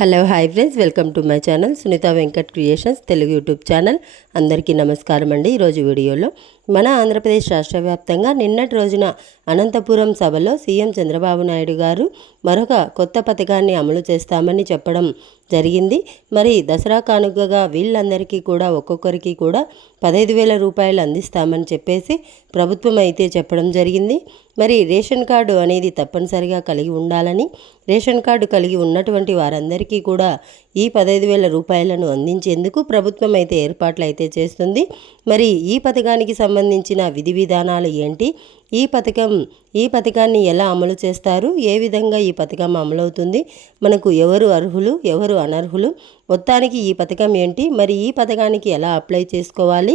Hello hi friends, welcome to my channel Sunitha Venkat creations Telugu YouTube channel. అందరికీ నమస్కారం అండి. ఈరోజు వీడియోలో మన ఆంధ్రప్రదేశ్ రాష్ట్ర వ్యాప్తంగా నిన్నటి రోజున అనంతపురం సభలో సీఎం చంద్రబాబు నాయుడు గారు మరొక కొత్త పథకాన్ని అమలు చేస్తామని చెప్పడం జరిగింది. మరి దసరా కానుకగా వీళ్ళందరికీ కూడా ఒక్కొక్కరికి కూడా 15,000 రూపాయలు అందిస్తామని చెప్పేసి ప్రభుత్వం అయితే చెప్పడం జరిగింది. మరి రేషన్ కార్డు అనేది తప్పనిసరిగా కలిగి ఉండాలని, రేషన్ కార్డు కలిగి ఉన్నటువంటి వారందరికీ కూడా ఈ 15,000 రూపాయలను అందించేందుకు ప్రభుత్వం అయితే ఏర్పాట్లు అయితే చేస్తుంది. మరి ఈ పథకానికి సంబంధించిన విధి విధానాలు ఏంటి, ఈ పథకాన్ని ఎలా అమలు చేస్తారు, ఏ విధంగా ఈ పథకం అమలవుతుంది, మనకు ఎవరు అర్హులు ఎవరు అనర్హులు, మొత్తానికి ఈ పథకం ఏంటి, మరి ఈ పథకానికి ఎలా అప్లై చేసుకోవాలి,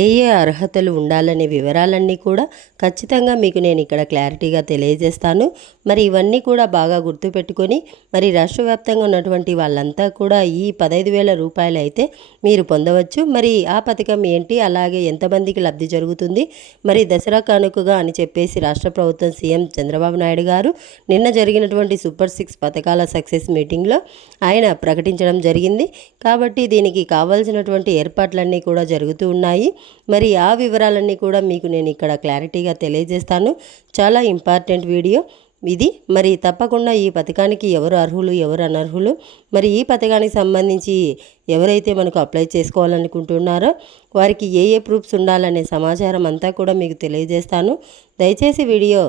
ఏ అర్హతలు ఉండాలనే వివరాలన్నీ కూడా ఖచ్చితంగా మీకు నేను ఇక్కడ క్లారిటీగా తెలియజేస్తాను. మరి ఇవన్నీ కూడా బాగా గుర్తుపెట్టుకొని మరి రాష్ట్ర వ్యాప్తంగా ఉన్నటువంటి వాళ్ళంతా కూడా ఈ 15,000 రూపాయలు అయితే మీరు పొందవచ్చు. మరి ఆ పథకం ఏంటి, అలాగే ఎంతమందికి లబ్ధి జరుగుతుంది, మరి దసరా కానుకగా అని చెప్పేసి రాష్ట్ర ప్రభుత్వం సీఎం చంద్రబాబు నాయుడు గారు నిన్న జరిగినటువంటి సూపర్ 6 పథకాల సక్సెస్ మీటింగ్లో ఆయన ప్రకటించడం జరిగింది. కాబట్టి దీనికి కావాల్సినటువంటి ఏర్పాట్లన్నీ కూడా జరుగుతూ ఉన్నాయి. మరి ఆ వివరాలన్నీ కూడా మీకు నేను ఇక్కడ క్లారిటీగా తెలియజేస్తాను. చాలా ఇంపార్టెంట్ వీడియో ఇది. మరి తప్పకుండా ఈ పథకానికి ఎవరు అర్హులు ఎవరు అనర్హులు, మరి ఈ పథకానికి సంబంధించి ఎవరైతే మనకు అప్లై చేసుకోవాలనుకుంటున్నారో వారికి ఏ ప్రూఫ్స్ ఉండాలనే సమాచారం అంతా కూడా మీకు తెలియజేస్తాను. దయచేసి వీడియో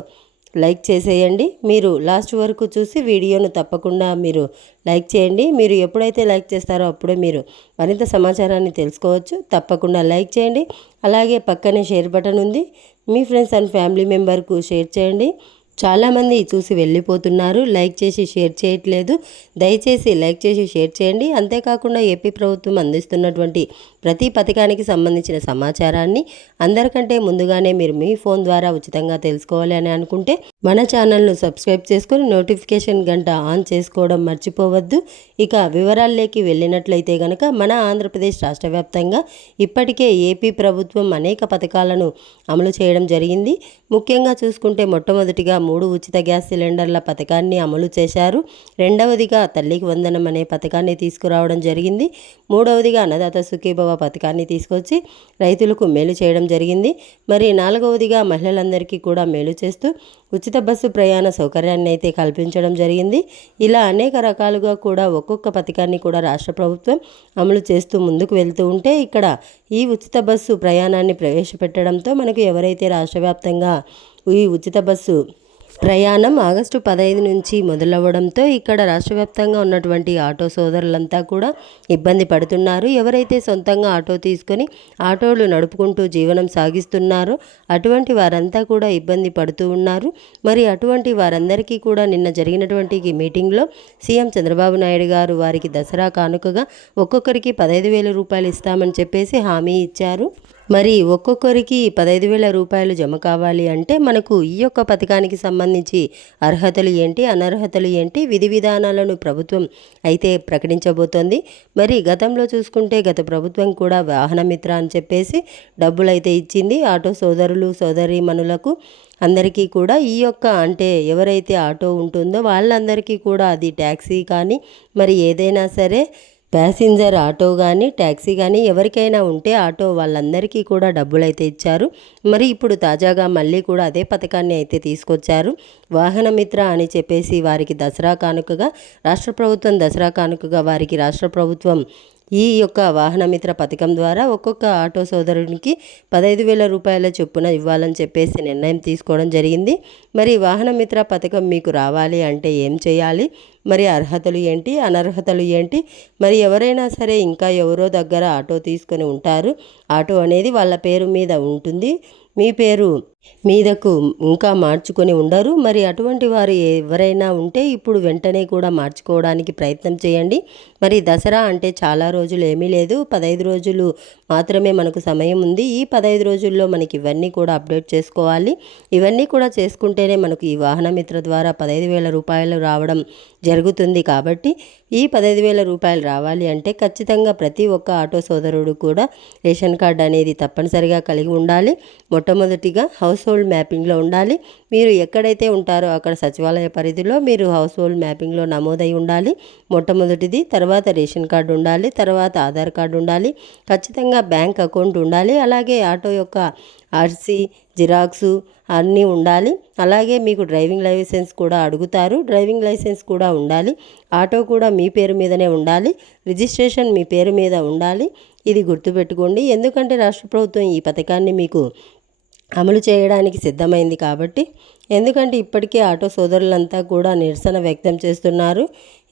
లైక్ చేసేయండి. మీరు లాస్ట్ వరకు చూసి వీడియోను తప్పకుండా మీరు లైక్ చేయండి. మీరు ఎప్పుడైతే లైక్ చేస్తారో అప్పుడే మీరు మరింత సమాచారాన్ని తెలుసుకోవచ్చు. తప్పకుండా లైక్ చేయండి. అలాగే పక్కనే షేర్ బటన్ ఉంది, మీ ఫ్రెండ్స్ అండ్ ఫ్యామిలీ మెంబర్కు షేర్ చేయండి. చాలామంది చూసి వెళ్ళిపోతున్నారు, లైక్ చేసి షేర్ చేయట్లేదు. దయచేసి లైక్ చేసి షేర్ చేయండి. అంతేకాకుండా ఏపీ ప్రభుత్వం అందిస్తున్నటువంటి ప్రతి పథకానికి సంబంధించిన సమాచారాన్ని అందరికంటే ముందుగానే మీరు మీ ఫోన్ ద్వారా ఉచితంగా తెలుసుకోవాలి అని అనుకుంటే మన ఛానల్ను సబ్స్క్రైబ్ చేసుకొని నోటిఫికేషన్ గంట ఆన్ చేసుకోవడం మర్చిపోవద్దు. ఇక వివరాల్లోకి వెళ్ళినట్లయితే కనుక మన ఆంధ్రప్రదేశ్ రాష్ట్ర వ్యాప్తంగా ఇప్పటికే ఏపీ ప్రభుత్వం అనేక పథకాలను అమలు చేయడం జరిగింది. ముఖ్యంగా చూసుకుంటే మొట్టమొదటిగా 3 ఉచిత గ్యాస్ సిలిండర్ల పథకాన్ని అమలు చేశారు. రెండవదిగా తల్లికి వందనం అనే పథకాన్ని తీసుకురావడం జరిగింది. మూడవదిగా అన్నదాత సుఖీభవ పథకాన్ని తీసుకొచ్చి రైతులకు మేలు చేయడం జరిగింది. మరి నాలుగవదిగా మహిళలందరికీ కూడా మేలు చేస్తూ ఉచిత బస్సు ప్రయాణ సౌకర్యాన్ని అయితే కల్పించడం జరిగింది. ఇలా అనేక రకాలుగా కూడా ఒక్కొక్క పథకాన్ని కూడా రాష్ట్ర ప్రభుత్వం అమలు చేస్తూ ముందుకు వెళ్తూ ఉంటే ఇక్కడ ఈ ఉచిత బస్సు ప్రయాణాన్ని ప్రవేశపెట్టడంతో మనకు ఎవరైతే రాష్ట్ర వ్యాప్తంగా ఈ ఉచిత బస్సు ప్రయాణం ఆగస్టు 15 నుంచి మొదలవ్వడంతో ఇక్కడ రాష్ట్ర వ్యాప్తంగా ఉన్నటువంటి ఆటో సోదరులంతా కూడా ఇబ్బంది పడుతున్నారు. ఎవరైతే సొంతంగా ఆటో తీసుకొని ఆటోలు నడుపుకుంటూ జీవనం సాగిస్తున్నారో అటువంటి వారంతా కూడా ఇబ్బంది పడుతూ ఉన్నారు. మరి అటువంటి వారందరికీ కూడా నిన్న జరిగినటువంటి మీటింగ్లో సీఎం చంద్రబాబు నాయుడు గారు వారికి దసరా కానుకగా ఒక్కొక్కరికి 15,000 రూపాయలు ఇస్తామని చెప్పేసి హామీ ఇచ్చారు. మరి ఒక్కొక్కరికి 15,000 రూపాయలు జమ కావాలి అంటే మనకు ఈ యొక్క పథకానికి సంబంధించి అర్హతలు ఏంటి అనర్హతలు ఏంటి విధి విధానాలను ప్రభుత్వం అయితే ప్రకటించబోతోంది. మరి గతంలో చూసుకుంటే గత ప్రభుత్వం కూడా వాహన మిత్ర అని చెప్పేసి డబ్బులు అయితే ఇచ్చింది ఆటో సోదరులు సోదరీమణులకు అందరికీ కూడా. ఈ యొక్క అంటే ఎవరైతే ఆటో ఉంటుందో వాళ్ళందరికీ కూడా అది ట్యాక్సీ కానీ మరి ఏదైనా సరే ప్యాసింజర్ ఆటో కానీ ట్యాక్సీ కానీ ఎవరికైనా ఉంటే ఆటో వాళ్ళందరికీ కూడా డబ్బులు అయితే ఇచ్చారు. మరి ఇప్పుడు తాజాగా మళ్ళీ కూడా అదే పథకాన్ని అయితే తీసుకొచ్చారు. వాహన మిత్ర అని చెప్పేసి వారికి దసరా కానుకగా రాష్ట్ర ప్రభుత్వం దసరా కానుకగా వారికి రాష్ట్ర ప్రభుత్వం ఈ యొక్క వాహన మిత్ర పథకం ద్వారా ఒక్కొక్క ఆటో సోదరునికి 15,000 రూపాయల చొప్పున ఇవ్వాలని చెప్పేసి నిర్ణయం తీసుకోవడం జరిగింది. మరి వాహన మిత్ర పథకం మీకు రావాలి అంటే ఏం చేయాలి, మరి అర్హతలు ఏంటి అనర్హతలు ఏంటి, మరి ఎవరైనా సరే ఇంకా ఎవరో దగ్గర ఆటో తీసుకొని ఉంటారు, ఆటో అనేది వాళ్ళ పేరు మీద ఉంటుంది, మీ పేరు మీదకు ఇంకా మార్చుకొని ఉండరు. మరి అటువంటి వారు ఎవరైనా ఉంటే ఇప్పుడు వెంటనే కూడా మార్చుకోవడానికి ప్రయత్నం చేయండి. మరి దసరా అంటే చాలా రోజులు ఏమీ లేదు, 15 రోజులు మాత్రమే మనకు సమయం ఉంది. ఈ 15 రోజుల్లో మనకి ఇవన్నీ కూడా అప్డేట్ చేసుకోవాలి. ఇవన్నీ కూడా చేసుకుంటేనే మనకు ఈ వాహన మిత్ర ద్వారా 15,000 రూపాయలు రావడం జరుగుతుంది. కాబట్టి ఈ 15,000 రూపాయలు రావాలి అంటే ఖచ్చితంగా ప్రతి ఒక్క ఆటో సోదరుడు కూడా రేషన్ కార్డు అనేది తప్పనిసరిగా కలిగి ఉండాలి. మొట్టమొదటిగా హౌస్ హౌస్ హోల్డ్ మ్యాపింగ్లో ఉండాలి. మీరు ఎక్కడైతే ఉంటారో అక్కడ సచివాలయ పరిధిలో మీరు హౌస్ హోల్డ్ మ్యాపింగ్లో నమోదై ఉండాలి. మొట్టమొదటిది. తర్వాత రేషన్ కార్డు ఉండాలి. తర్వాత ఆధార్ కార్డు ఉండాలి. ఖచ్చితంగా బ్యాంక్ అకౌంట్ ఉండాలి. అలాగే ఆటో యొక్క ఆర్సీ, జిరాక్సు అన్నీ ఉండాలి. అలాగే మీకు డ్రైవింగ్ లైసెన్స్ కూడా అడుగుతారు. డ్రైవింగ్ లైసెన్స్ కూడా ఉండాలి. ఆటో కూడా మీ పేరు మీదనే ఉండాలి. రిజిస్ట్రేషన్ మీ పేరు మీద ఉండాలి. ఇది గుర్తుపెట్టుకోండి. ఎందుకంటే రాష్ట్ర ప్రభుత్వం ఈ పథకాన్ని మీకు అమలు చేయడానికి సిద్ధమైంది కాబట్టి. ఎందుకంటే ఇప్పటికే ఆటో సోదరులంతా కూడా నిరసన వ్యక్తం చేస్తున్నారు.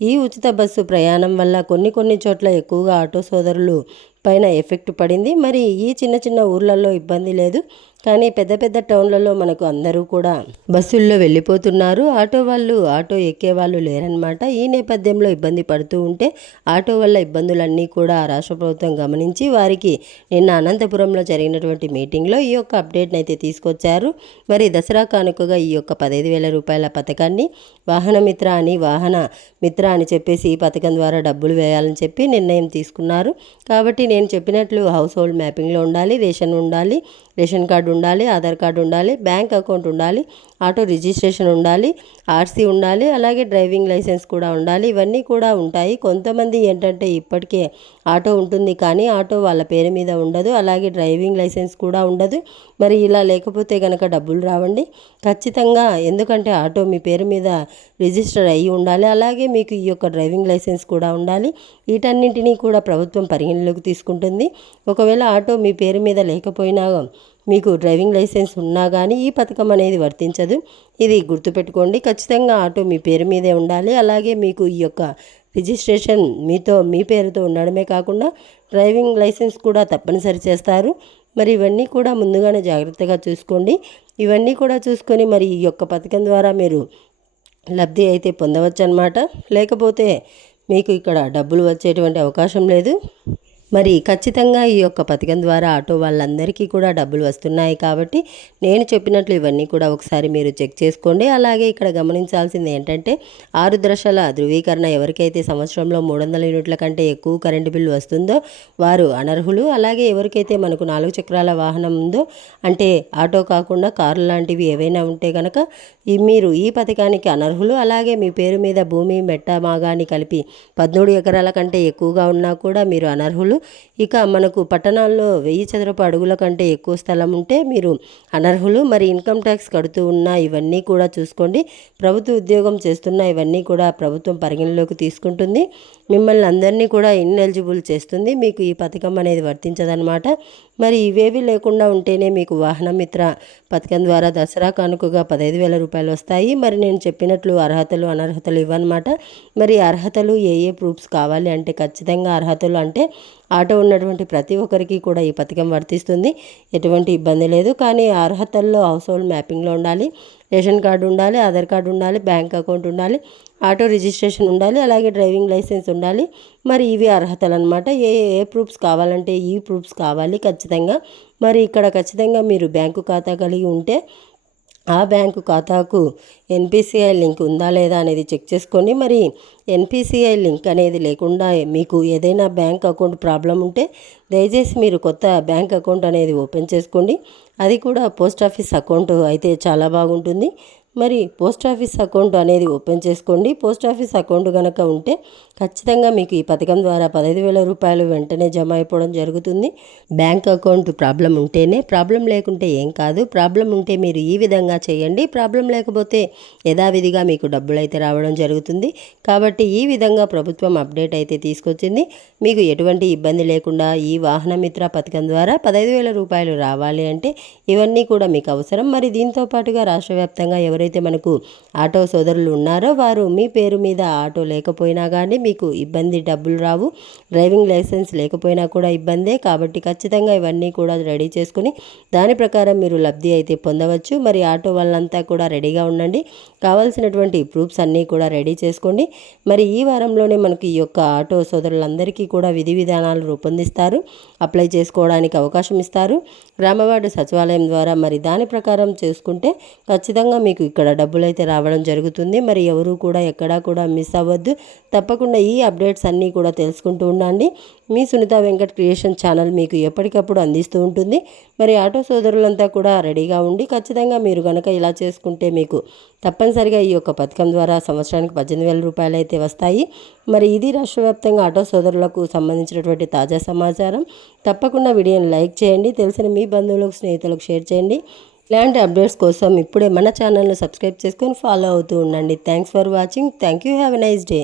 ఈ ఉచిత బస్సు ప్రయాణం వల్ల కొన్ని చోట్ల ఎక్కువగా ఆటో సోదరులు పైన ఎఫెక్ట్ పడింది. మరి ఈ చిన్న చిన్న ఊర్లలో ఇబ్బంది లేదు, కానీ పెద్ద పెద్ద టౌన్లలో మనకు అందరూ కూడా బస్సుల్లో వెళ్ళిపోతున్నారు. ఆటో ఎక్కే వాళ్ళు లేరనమాట. ఈ నేపథ్యంలో ఇబ్బంది పడుతూ ఉంటే ఆటో వల్ల ఇబ్బందులన్నీ కూడా రాష్ట్ర ప్రభుత్వం గమనించి వారికి నిన్న అనంతపురంలో జరిగినటువంటి మీటింగ్లో ఈ యొక్క అప్డేట్ని అయితే తీసుకొచ్చారు. మరి దసరా కానుకగా ఈ యొక్క 15,000 రూపాయల పథకాన్ని వాహన మిత్ర అని చెప్పేసి ఈ పథకం ద్వారా డబ్బులు వేయాలని చెప్పి నిర్ణయం తీసుకున్నారు. కాబట్టి నేను చెప్పినట్లు హౌస్ హోల్డ్ మ్యాపింగ్లో ఉండాలి, రేషన్ కార్డు ఉండాలి, ఆధార్ కార్డు ఉండాలి, బ్యాంక్ అకౌంట్ ఉండాలి, ఆటో రిజిస్ట్రేషన్ ఉండాలి, ఆర్సీ ఉండాలి, అలాగే డ్రైవింగ్ లైసెన్స్ కూడా ఉండాలి. ఇవన్నీ కూడా ఉంటాయి. కొంతమంది ఏంటంటే ఇప్పటికే ఆటో ఉంటుంది కానీ ఆటో వాళ్ళ పేరు మీద ఉండదు, అలాగే డ్రైవింగ్ లైసెన్స్ కూడా ఉండదు. మరి ఇలా లేకపోతే కనుక డబ్బులు రావండి ఖచ్చితంగా. ఎందుకంటే ఆటో మీ పేరు మీద రిజిస్టర్ అయ్యి ఉండాలి. అలాగే మీకు ఈ యొక్క డ్రైవింగ్ లైసెన్స్ కూడా ఉండాలి. వీటన్నింటినీ కూడా ప్రభుత్వం పరిగణలోకి తీసుకుంటుంది. ఒకవేళ ఆటో మీ పేరు మీద లేకపోయినా మీకు డ్రైవింగ్ లైసెన్స్ ఉన్నా కానీ ఈ పథకం అనేది వర్తించదు. ఇది గుర్తుపెట్టుకోండి. ఖచ్చితంగా ఆటో మీ పేరు మీదే ఉండాలి. అలాగే మీకు ఈ యొక్క రిజిస్ట్రేషన్ మీ పేరుతో ఉండడమే కాకుండా డ్రైవింగ్ లైసెన్స్ కూడా తప్పనిసరి చేస్తారు. మరి ఇవన్నీ కూడా ముందుగానే జాగ్రత్తగా చూసుకోండి. ఇవన్నీ కూడా చూసుకొని మరి ఈ యొక్క పథకం ద్వారా మీరు లబ్ధి అయితే పొందవచ్చు అన్నమాట. లేకపోతే మీకు ఇక్కడ డబ్బులు వచ్చేటువంటి అవకాశం లేదు. మరి ఖచ్చితంగా ఈ యొక్క పథకం ద్వారా ఆటో వాళ్ళందరికీ కూడా డబ్బులు వస్తున్నాయి కాబట్టి నేను చెప్పినట్లు ఇవన్నీ కూడా ఒకసారి మీరు చెక్ చేసుకోండి. అలాగే ఇక్కడ గమనించాల్సింది ఏంటంటే 6 దశల ధృవీకరణ ఎవరికైతే సంవత్సరంలో 300 యూనిట్ల కంటే ఎక్కువ కరెంటు బిల్లు వస్తుందో వారు అనర్హులు. అలాగే ఎవరికైతే మనకు 4 చక్రాల వాహనం ఉందో అంటే ఆటో కాకుండా కారు లాంటివి ఏవైనా ఉంటే కనుక మీరు ఈ పథకానికి అనర్హులు. అలాగే మీ పేరు మీద భూమి, మెట్ట, మాగాని కలిపి 13 ఎకరాల కంటే ఎక్కువగా ఉన్నా కూడా మీరు అనర్హులు. ఇక మనకు పట్టణాల్లో 1000 చదరపు అడుగుల కంటే ఎక్కువ స్థలం ఉంటే మీరు అనర్హులు. మరి ఇన్కమ్ ట్యాక్స్ కడుతూ ఉన్నా ఇవన్నీ కూడా చూసుకోండి. ప్రభుత్వ ఉద్యోగం చేస్తున్నా ఇవన్నీ కూడా ప్రభుత్వం పరిగణలోకి తీసుకుంటుంది. మిమ్మల్ని అందరినీ కూడా ఇన్ఎలిజిబుల్ చేస్తుంది. మీకు ఈ పథకం అనేది వర్తించదనమాట. మరి ఇవేవి లేకుండా ఉంటేనే మీకు వాహన మిత్ర పథకం ద్వారా దసరా కానుకగా 15,000 రూపాయలు వస్తాయి. మరి నేను చెప్పినట్లు అర్హతలు అనర్హతలు ఇవన్నమాట. మరి అర్హతలు ఏ ప్రూఫ్స్ కావాలి అంటే ఖచ్చితంగా అర్హతలు అంటే ఆటో ఉన్నటువంటి ప్రతి ఒక్కరికి కూడా ఈ పథకం వర్తిస్తుంది. ఎటువంటి ఇబ్బంది లేదు. కానీ అర్హతల్లో హౌస్ హోల్డ్ మ్యాపింగ్లో ఉండాలి, రేషన్ కార్డు ఉండాలి, ఆధార్ కార్డు ఉండాలి, బ్యాంక్ అకౌంట్ ఉండాలి, ఆటో రిజిస్ట్రేషన్ ఉండాలి, అలాగే డ్రైవింగ్ లైసెన్స్ ఉండాలి. మరి ఇవి అర్హతలు అనమాట. ఏ ప్రూఫ్స్ కావాలంటే ఈ ప్రూఫ్స్ కావాలి ఖచ్చితంగా. మరి ఇక్కడ ఖచ్చితంగా మీరు బ్యాంకు ఖాతా కలిగి ఉంటే ఆ బ్యాంకు ఖాతాకు ఎన్పిసిఐ లింక్ ఉందా లేదా అనేది చెక్ చేసుకోండి. మరి ఎన్పిసిఐ లింక్ అనేది లేకుండా మీకు ఏదైనా బ్యాంక్ అకౌంట్ ప్రాబ్లం ఉంటే దయచేసి మీరు కొత్త బ్యాంక్ అకౌంట్ అనేది ఓపెన్ చేసుకోండి. అది కూడా పోస్ట్ ఆఫీస్ అకౌంట్ అయితే చాలా బాగుంటుంది. మరి పోస్ట్ ఆఫీస్ అకౌంట్ అనేది ఓపెన్ చేసుకోండి. పోస్ట్ ఆఫీస్ అకౌంట్ కనుక ఉంటే ఖచ్చితంగా మీకు ఈ పథకం ద్వారా 15,000 రూపాయలు వెంటనే జమ అయిపోవడం జరుగుతుంది. బ్యాంక్ అకౌంట్ ప్రాబ్లం ఉంటేనే, ప్రాబ్లం లేకుంటే ఏం కాదు. ప్రాబ్లం ఉంటే మీరు ఈ విధంగా చేయండి. ప్రాబ్లం లేకపోతే యథావిధిగా మీకు డబ్బులు అయితే రావడం జరుగుతుంది. కాబట్టి ఈ విధంగా ప్రభుత్వం అప్డేట్ అయితే తీసుకొచ్చింది. మీకు ఎటువంటి ఇబ్బంది లేకుండా ఈ వాహన మిత్ర పథకం ద్వారా 15,000 రూపాయలు రావాలి అంటే ఇవన్నీ కూడా మీకు అవసరం. మరి దీంతో పాటుగా రాష్ట్ర వ్యాప్తంగా ఎవరైతే మనకు ఆటో సోదరులు ఉన్నారో వారు మీ పేరు మీద ఆటో లేకపోయినా కానీ మీకు ఇబ్బంది, డబ్బులు రావు. డ్రైవింగ్ లైసెన్స్ లేకపోయినా కూడా ఇబ్బందే. కాబట్టి ఖచ్చితంగా ఇవన్నీ కూడా రెడీ చేసుకుని దాని ప్రకారం మీరు లబ్ధి అయితే పొందవచ్చు. మరి ఆటో వాళ్ళంతా కూడా రెడీగా ఉండండి. కావాల్సినటువంటి ప్రూఫ్స్ అన్నీ కూడా రెడీ చేసుకోండి. మరి ఈ వారంలోనే మనకి ఈ యొక్క ఆటో సోదరులందరికీ కూడా విధి విధానాలు రూపొందిస్తారు. అప్లై చేసుకోవడానికి అవకాశం ఇస్తారు గ్రామవార్డు సచివాలయం ద్వారా. మరి దాని ప్రకారం చేసుకుంటే ఖచ్చితంగా మీకు ఇక్కడ డబ్బులు అయితే రావడం జరుగుతుంది. మరి ఎవరు కూడా ఎక్కడా కూడా మిస్ అవ్వద్దు. తప్పకుండా ఈ అప్డేట్స్ అన్నీ కూడా తెలుసుకుంటూ ఉండండి. మీ సునీత వెంకట్ క్రియేషన్ ఛానల్ మీకు ఎప్పటికప్పుడు అందిస్తూ ఉంటుంది. మరి ఆటో సోదరులంతా కూడా రెడీగా ఉండి ఖచ్చితంగా మీరు కనుక ఇలా చేసుకుంటే మీకు తప్పనిసరిగా ఈ యొక్క పథకం ద్వారా సంవత్సరానికి 18,000 రూపాయలు అయితే వస్తాయి. మరి ఇది రాష్ట్ర వ్యాప్తంగా ఆటో సోదరులకు సంబంధించినటువంటి తాజా సమాచారం. తప్పకుండా వీడియోని లైక్ చేయండి, తెలిసిన మీ బంధువులకు స్నేహితులకు షేర్ చేయండి. ఇలాంటి అప్డేట్స్ కోసం ఇప్పుడే మన ఛానల్ను సబ్స్క్రైబ్ చేసుకొని ఫాలో అవుతూ ఉండండి. Thanks for watching. Thank you. Have a nice day.